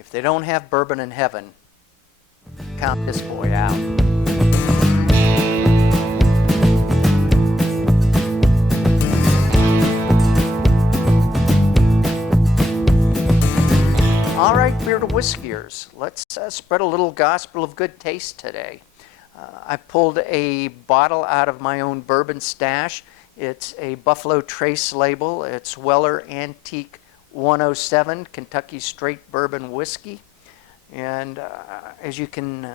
If they don't have bourbon in heaven, count this boy out. All right, beer to whiskiers, let's spread a little gospel of good taste today. I pulled a bottle out of my own bourbon stash. It's a Buffalo Trace label. It's Weller Antique 107 Kentucky Straight Bourbon Whiskey. And as you can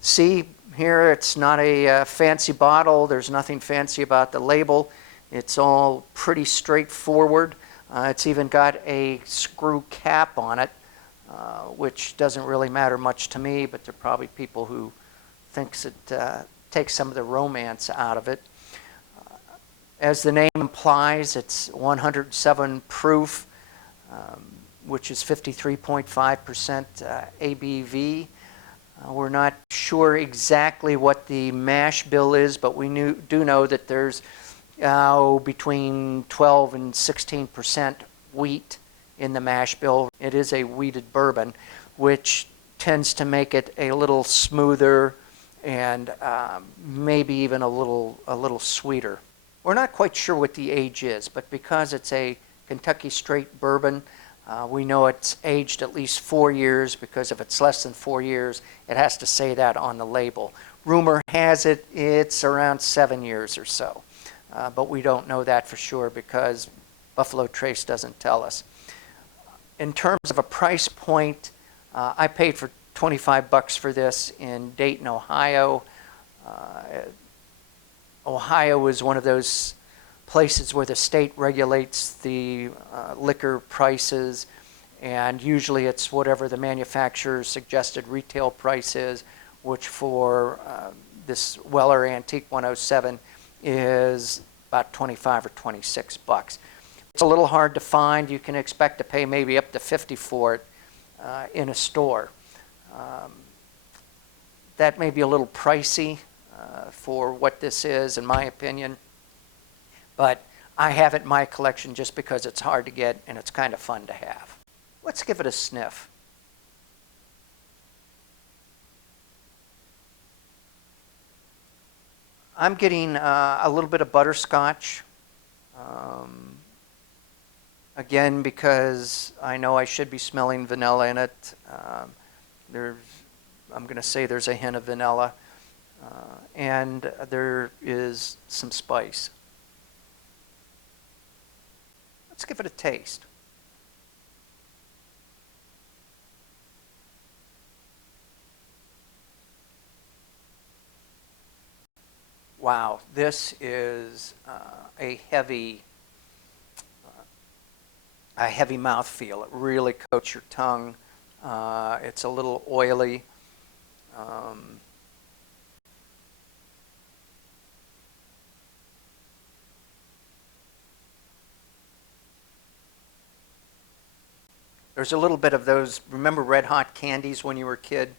see here, it's not a fancy bottle. There's nothing fancy about the label. It's all pretty straightforward. It's even got a screw cap on it, which doesn't really matter much to me, but there are probably people who thinks it takes some of the romance out of it. As the name implies, it's 107 proof, which is 53.5% ABV. We're not sure exactly what the mash bill is, but we do know that there's between 12 and 16% wheat in the mash bill. It is a wheated bourbon, which tends to make it a little smoother and maybe even a little sweeter. We're not quite sure what the age is, but because it's a Kentucky Straight bourbon, we know it's aged at least 4 years, because if it's less than 4 years, it has to say that on the label. Rumor has it it's around 7 years or so, but we don't know that for sure because Buffalo Trace doesn't tell us. In terms of a price point, I paid for $25 for this in Dayton, Ohio. Ohio is one of those places where the state regulates the liquor prices, and usually it's whatever the manufacturer's suggested retail price is, which for this Weller Antique 107 is about $25 or $26. It's a little hard to find. You can expect to pay maybe up to $50 for it in a store. That may be a little pricey for what this is, in my opinion, but I have it in my collection just because it's hard to get and it's kind of fun to have. Let's give it a sniff. I'm getting a little bit of butterscotch. Again, because I know I should be smelling vanilla in it. I'm going to say there's a hint of vanilla. And there is some spice. Let's give it a taste. Wow, this is a heavy mouthfeel. It really coats your tongue. It's a little oily. There's a little bit of those, remember Red Hot candies when you were a kid?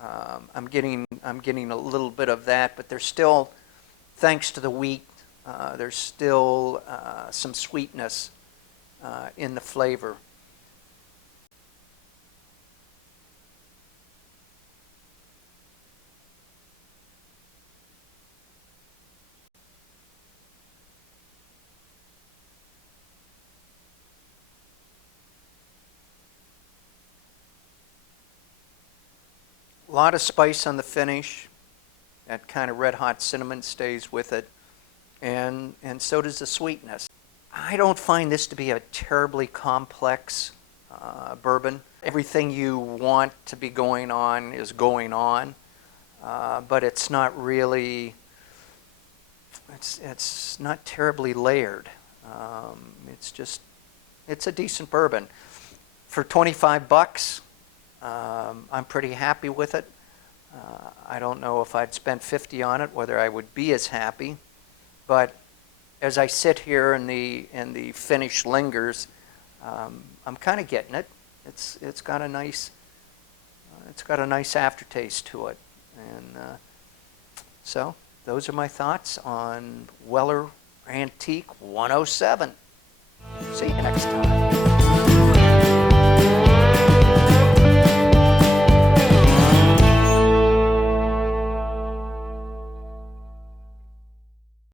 I'm getting a little bit of that, but there's still, thanks to the wheat, there's still some sweetness in the flavor. A lot of spice on the finish. That kind of red hot cinnamon stays with it, and so does the sweetness. I don't find this to be a terribly complex bourbon. Everything you want to be going on is going on, but it's not really. It's not terribly layered. It's a decent bourbon for $25. I'm pretty happy with it. I don't know if I'd spend $50 on it, whether I would be as happy. But as I sit here and the finish lingers, I'm kind of getting it. It's got a nice aftertaste to it, and so those are my thoughts on Weller Antique 107. See you next time.